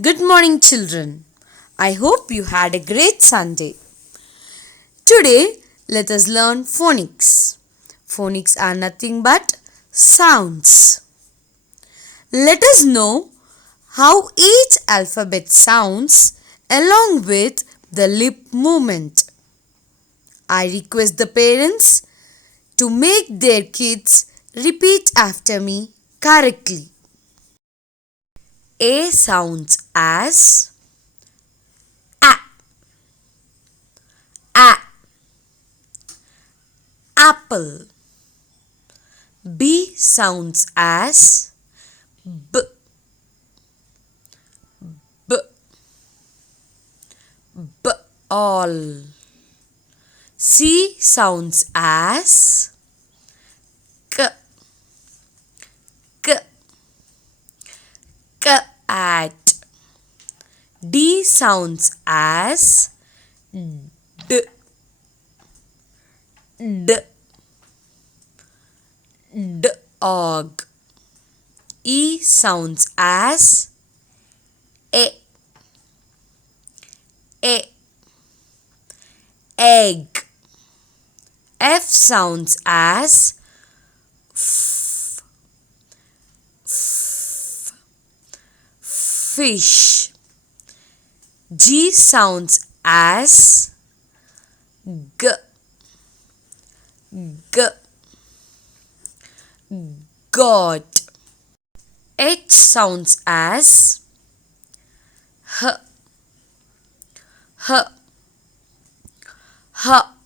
Good morning, children. I hope you had a great Sunday. Today, let us learn phonics. Phonics are nothing but sounds. Let us know how each alphabet sounds along with the lip movement. I request the parents to make their kids repeat after me correctly. A sounds as a, a, apple. B sounds as b, b, all. C sounds as k, k, cat. D sounds as d, dog. E sounds as a, egg. F sounds as f, fish. G sounds as g, God. H sounds as h,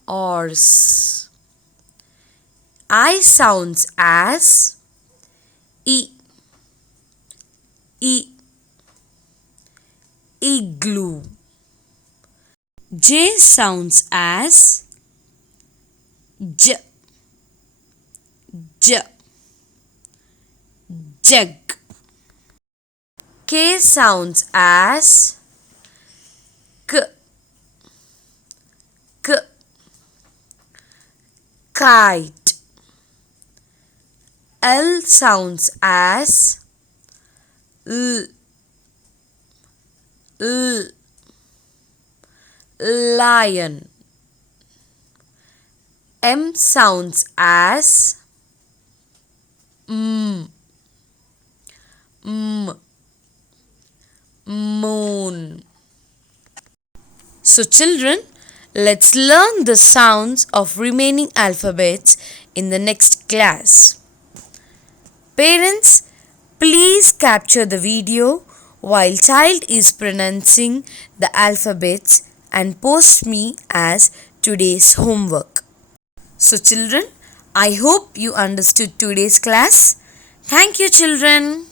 horse. I sounds as e, igloo. J sounds as j, jug. K sounds as k, kite. L sounds as l, lion. M sounds as moon. So children, let's learn the sounds of remaining alphabets in the next class. Parents, please capture the video while child is pronouncing the alphabets and post me as today's homework. So children, I hope you understood today's class. Thank you, children.